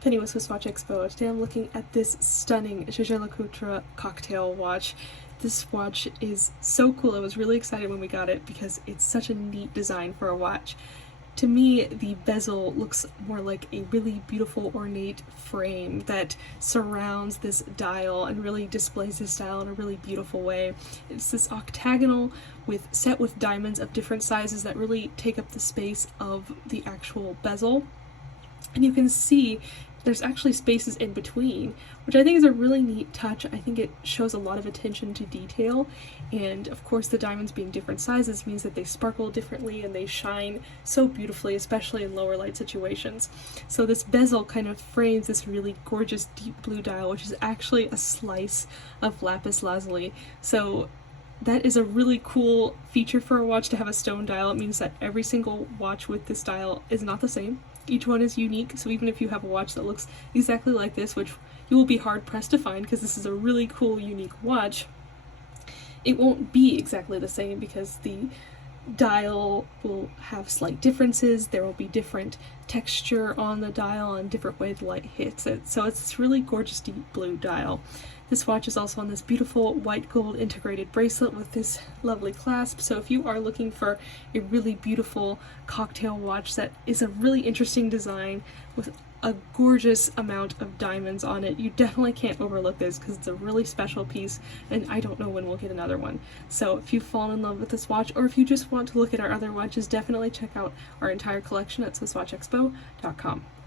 Penny with SwissWatchExpo. Today I'm looking at this stunning Jaeger LeCoultre cocktail watch. This watch is so cool. I was really excited when we got it because it's such a neat design for a watch. To me, the bezel looks more like a really beautiful ornate frame that surrounds this dial and really displays this dial in a really beautiful way. It's this octagonal set with diamonds of different sizes that really take up the space of the actual bezel. And you can see there's actually spaces in between, which I think is a really neat touch. I think it shows a lot of attention to detail, and of course the diamonds being different sizes means that they sparkle differently and they shine so beautifully, especially in lower light situations. So this bezel kind of frames this really gorgeous deep blue dial, which is actually a slice of Lapis Lazuli. So that is a really cool feature for a watch, to have a stone dial. It means that every single watch with this dial is not the same. Each one is unique, so even if you have a watch that looks exactly like this, which you will be hard-pressed to find because this is a really cool, unique watch, it won't be exactly the same because the dial will have slight differences. There will be different texture on the dial and different way the light hits it. So it's this really gorgeous deep blue dial. This watch is also on this beautiful white gold integrated bracelet with this lovely clasp. So if you are looking for a really beautiful cocktail watch that is a really interesting design with a gorgeous amount of diamonds on it, you definitely can't overlook this because it's a really special piece, and I don't know when we'll get another one. So if you've fallen in love with this watch, or if you just want to look at our other watches, definitely check out our entire collection at SwissWatchExpo.com.